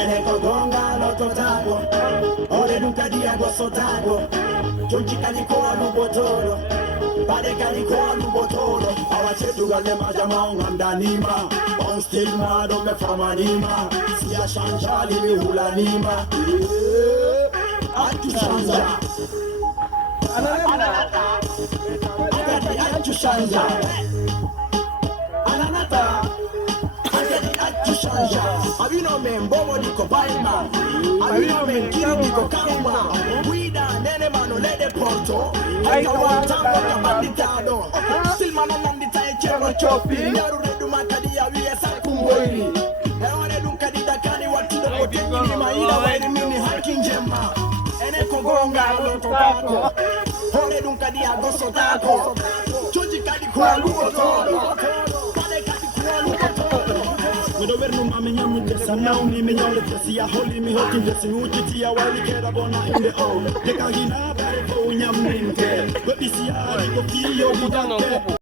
Eneko gonga loto tago Ore nunca diago sotago Junji kaliko alubotoro Pare kaliko alubotoro Awachetu gale majama ungandanima On stigma dome famanima Siya shanjali mi hulanima Atu shanja Ananata Agadi atu shanja Ananata Abino men bobo niko baima Abino men kiri niko kauma Wida nene mano lede porto Aika wantango kabanditado Silmano nandita echero chopi Nyaru redu makadi ya wiye sakumboiri Ewa redu kadida kani watudo potengi ni maila wairi mini haki njema Ene kogonga loto bako Hore dunkadi ya goso tako Chuji kadi kwa lugo todo Kade kadi kwa lugo todo Mido vernu mami nyamu desa now ni me nyole desi ya holy mi hoti desi uji tia wali kera bona in the o Deka gina bare ko nyam ninte Webisi ya di ko kiyo